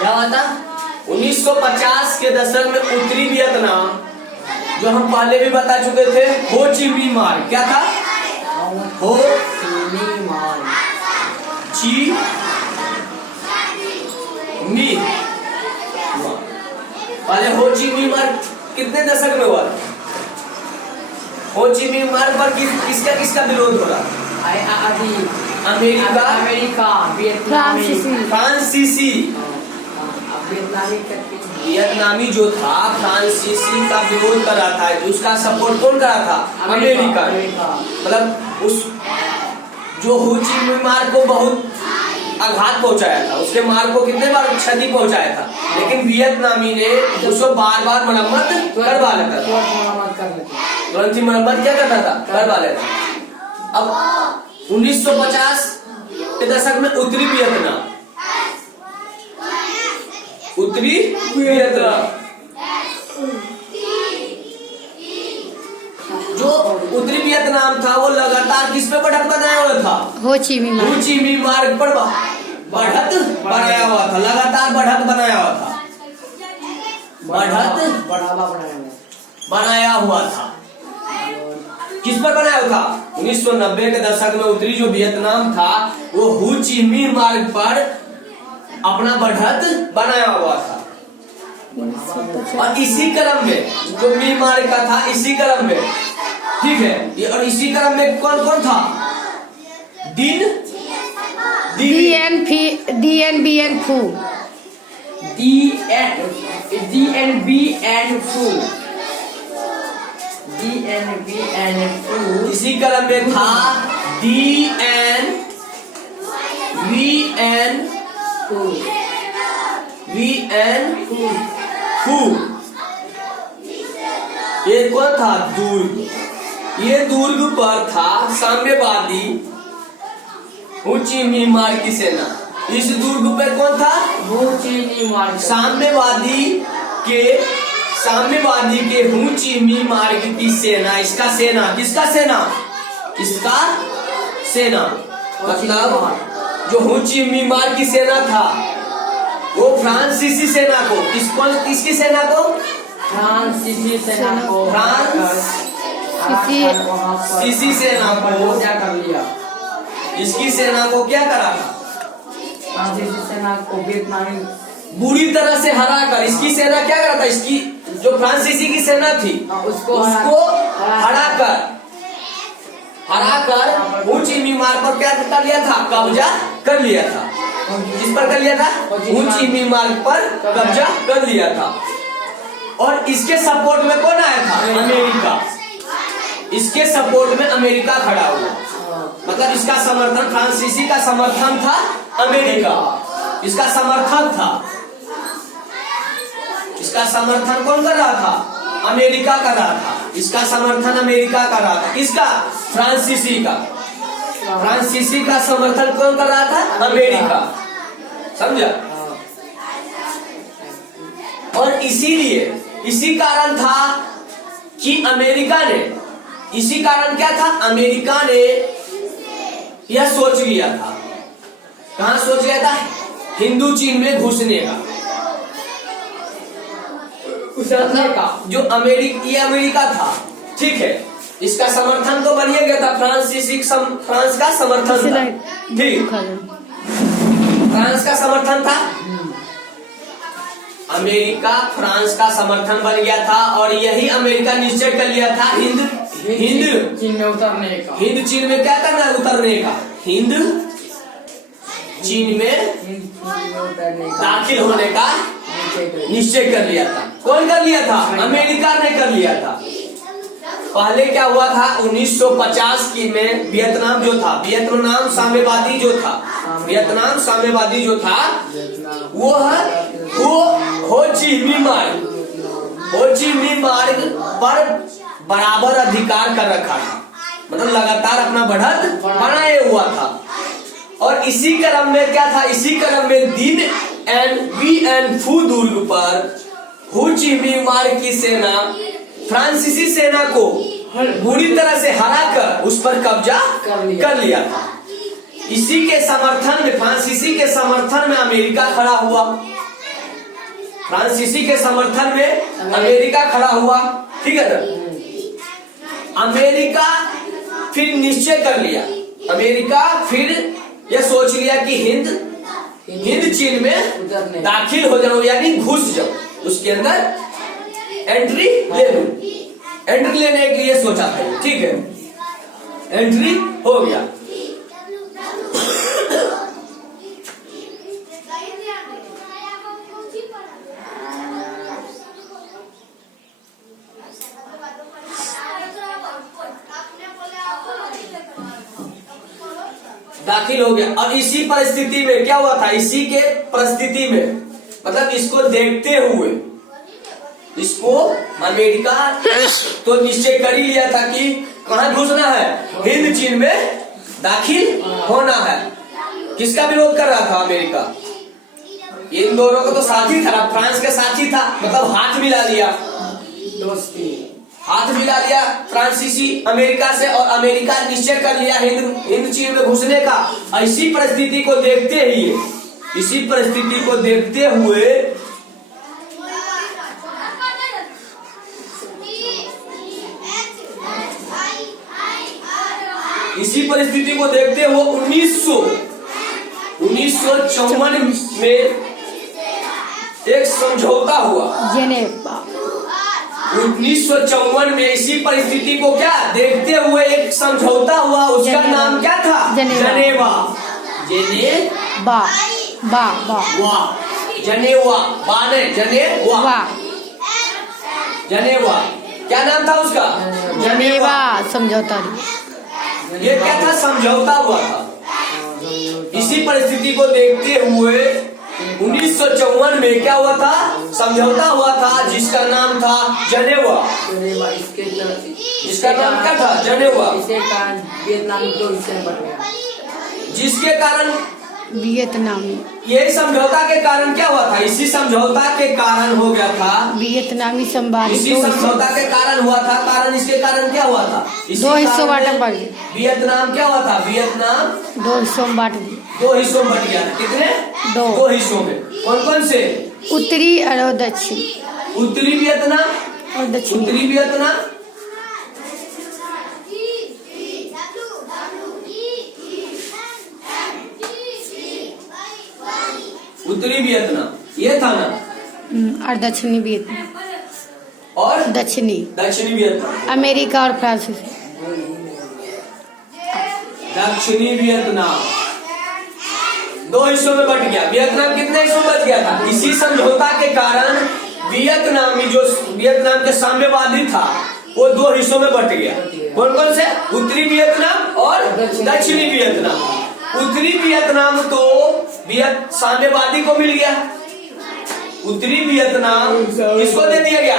क्या हुआ था? 1950 के दशक में उत्तरी वियतनाम, जो हम पहले भी बता चुके थे, हो ची मिन्ह मार्ग। क्या था? हो ची मिन्ह, पहले हो ची मिन्ह मार्ग कितने दशक में हुआ? हो ची मिन्ह मार्ग पर किसका किसका विरोध हो रहा? अमेरिका, फ्रांसीसी वियतनामी जो था फ्रांसीसी का विरोध कर रहा था। उसका सपोर्ट कौन कर रहा था? अमेरिका। मतलब उस जो हो ची मिन्ह मार्ग को बहुत आघात पहुंचाया था, उसके मार्ग को कितने बार क्षति पहुंचाया था, लेकिन वियतनामी ने उसको बार बार मरम्मत करवा लेता था। तुरंत ही मरम्मत क्या करता था? करवा लेता। अब 1950 के दशक में उत्तरी वियतनाम, जो उत्तरी वियतनाम था वो लगातार किस पे बढ़त बनाया हुआ था? हो ची मिन्ह मार्ग पर बढ़त बनाया हुआ था, लगातार बढ़त बनाया हुआ था, बनाया हुआ था। किस पर बनाया हुआ था? 1990 के दशक में उत्तरी जो वियतनाम था वो हो ची मिन्ह मार्ग पर अपना बढ़त बनाया हुआ था। और इसी क्रम में जो मिन्ह मार्ग का था, इसी क्रम में, ठीक है, और इसी क्रम में कौन कौन था? DNB and Fu। इसी क्रम में था Fu। ये कौन था? दुर्ग। ये दुर्ग पर था साम्यवादी हो ची मिन्ह मार्ग की सेना। इस दुर्ग पर कौन था? हो ची मिन्ह मार्ग। साम्यवादी के हो ची मिन्ह मार्ग की सेना। इसका सेना, किसका सेना? इसका सेना मतलब जो हो ची मिन्ह मार्ग की सेना था वो फ्रांसीसी सेना को, किसकी सेना को? फ्रांसीसी सेना को, फ्रांसीसी सेना को क्या कर लिया? इसकी सेना को क्या करा? फ्रांसीसी सेना को वियतनामी बुरी तरह से हरा कर, इसकी सेना क्या करा था? इसकी जो फ्रांसीसी की सेना थी उसको हरा कर हो ची मिन्ह मार्ग पर क्या कर लिया था? कब्जा कर लिया था। किस पर कर लिया था? हो ची मिन्ह मार्ग पर कब्जा कर लिया था। और इसके सपोर्ट में कौन आया था? अमेरिका। इसके सपोर्ट में अमेरिका खड़ा हुआ, मतलब इसका समर्थन, फ्रांसीसी का समर्थन था अमेरिका। इसका समर्थन था, इसका समर्थन कौन कर रहा था? अमेरिका कर रहा था। इसका समर्थन अमेरिका कर रहा था। किसका? फ्रांसीसी का। फ्रांसीसी का समर्थन कौन कर रहा था? अमेरिका। समझा? और इसीलिए इसी कारण था कि अमेरिका ने, इसी कारण क्या था? अमेरिका ने यह सोच लिया था। कहां सोच लिया था? हिंदू चीन में घुसने का, जो अमेरिका था, ठीक है। इसका समर्थन तो बनिए गया था, फ्रांस का समर्थन था, ठीक, फ्रांस का समर्थन था। अमेरिका फ्रांस का समर्थन बन गया था और यही अमेरिका निश्चय कर लिया था हिंद चीन में उतरने का। हिंद चीन में क्या करना है? उतरने का। हिंद चीन में दाखिल होने का निश्चय कर लिया था। कौन कर लिया था? अमेरिका ने कर लिया था। पहले क्या हुआ था? 1950 की में वियतनाम जो था, वियतनाम साम्यवादी जो था वो हो ची मिन्ह मार्ग पर बराबर अधिकार कर रखा था, मतलब लगातार अपना बढ़त बनाए हुआ था। और इसी क्रम में क्या था? इसी क्रम में DNB फू दुर्ग पर हो ची मिन्ह मार्ग की सेना फ्रांसीसी सेना को बुरी तरह से हराकर उस पर कब्जा कर लिया था। इसी के समर्थन में, फ्रांसीसी के समर्थन में अमेरिका खड़ा हुआ। फ्रांसीसी के समर्थन में अमेरिका खड़ा हुआ, ठीक है ना। अमेरिका फिर निश्चय कर लिया, अमेरिका फिर यह सोच लिया कि हिंद चीन में दाखिल हो जाओ, यानी घुस जाओ, उसके अंदर एंट्री ले लूं। एंट्री लेने के लिए सोचा था, ठीक है, एंट्री हो गया। दाखिल हो गया। अब इसी परिस्थिति में क्या हुआ था, इसी के परिस्थिति में मतलब इसको देखते हुए इसको अमेरिका तो निश्चय कर ही लिया था कि कहां घुसना है, हिंद चीन में दाखिल होना है। किसका विरोध कर रहा था अमेरिका? इन दोनों का तो साथी था, फ्रांस के साथी था, मतलब हाथ मिला लिया, हाथ मिला लिया फ्रांसीसी अमेरिका से, और अमेरिका निश्चय कर लिया हिंद चीन में घुसने का। इसी परिस्थिति को देखते ही, इसी परिस्थिति को देखते हुए हुए 1954 में एक समझौता हुआ। 1954 में इसी परिस्थिति को क्या देखते हुए एक समझौता हुआ, उसका नाम क्या था? जनेवा। जनेवा क्या नाम था उसका? जनेवा समझौता। ये क्या था? समझौता हुआ था। इसी परिस्थिति को देखते हुए 1954 में क्या हुआ था? समझौता हुआ था, जिसका नाम था जनेवा। जिसका नाम क्या था? जनेवा। वियतनाम तो इससे बट गया, जिसके कारण वियतनाम, यही समझौता के कारण क्या हुआ था? इसी समझौता के कारण हो गया था वियतनामी संवाद। इसी समझौता के कारण हुआ था। कारण इसके कारण क्या हुआ था? दो हिस्सों बांटा पड़ गया। वियतनाम क्या हुआ था? वियतनाम दो हिस्सों में बांट दिया। 2 हिस्सों में बट गया। कितने? 2 हिस्सों में। कौन कौन से? उत्तरी और दक्षिण। उत्तरी वियतनाम और दक्षिण। उत्तरी वियतनाम, उत्तरी वियतनाम ये था ना, और दक्षिणी वियतनाम और दक्षिणी वियतनाम, अमेरिका और फ्रांस। दक्षिणी वियतनाम 2 हिस्सों में बट गया। वियतनाम कितने हिस्सों में बच गया था? इसी समझौता के कारण वियतनाम के साम्यवादी था वो 2 हिस्सों में बट गया। कौन कौन से? उत्तरी वियतनाम और दक्षिणी वियतनाम। उत्तरी वियतनाम तो साम्यवादी को मिल गया, उत्तरी वियतनाम किसको दे दिया गया?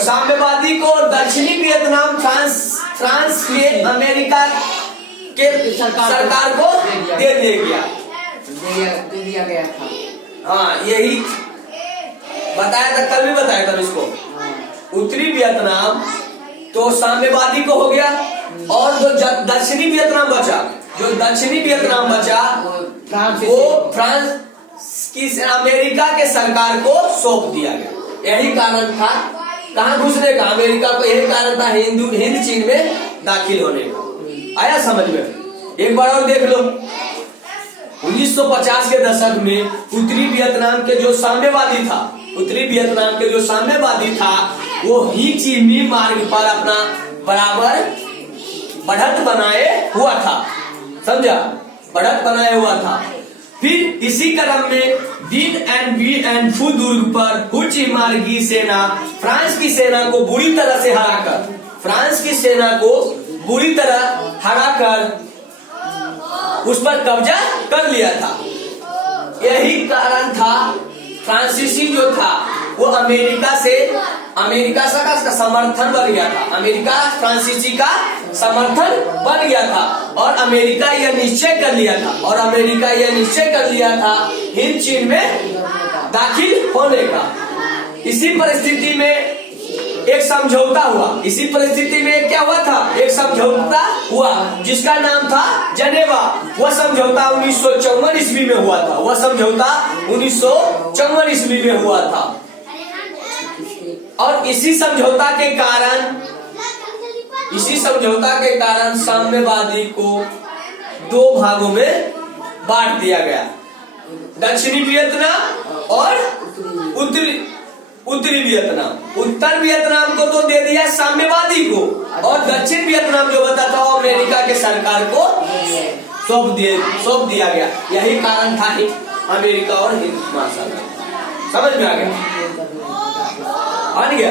साम्यवादी को। और दक्षिणी वियतनाम फ्रांस के अमेरिका के सरकार को दे दिया गया था। हाँ, यही बताया था, कल भी बताया था इसको। उत्तरी वियतनाम तो साम्यवादी को हो गया, और जो दक्षिणी वियतनाम बचा, वो फ्रांस की अमेरिका के सरकार को सौंप दिया गया। यही कारण था कहाँ घुसने का? अमेरिका को यही कारण था हिंद चीन में दाखिल होने का। आया समझ में? एक बार और देख लो। 1950 के दशक में उत्तरी वियतनाम के जो साम्यवादी था, वो ही चीनी मार्ग पर अपना बराबर बढ़त बनाए हुआ था, समझा? बढ़त बनाए हुआ था। फिर इसी क्रम में दिन एंड बी एंड फू दुर्ग पर हो ची मार्ग की सेना फ्रांस की सेना को बुरी तरह से हराकर उस पर कब्जा कर लिया था। यही कारण था फ्रांसीसी जो था वो अमेरिका का समर्थन बन गया था। अमेरिका फ्रांसीसी का समर्थन बन गया था, और अमेरिका यह निश्चय कर लिया था हिंद चीन में दाखिल होने का। इसी परिस्थिति में एक समझौता हुआ। इसी परिस्थिति में क्या हुआ था? एक समझौता हुआ जिसका नाम था जनेवा। वह समझौता 1954 ईस्वी में हुआ था। और इसी समझौता के कारण साम्यवादी को दो भागों में बांट दिया गया, दक्षिणी वियतनाम और उत्तरी वियतनाम। उत्तर वियतनाम को तो दे दिया साम्यवादी को, और दक्षिण वियतनाम जो बता था वो अमेरिका के सरकार को सौंप दिया गया। यही कारण था अमेरिका और हिंद महासागर। समझ में आ गया? आ गया?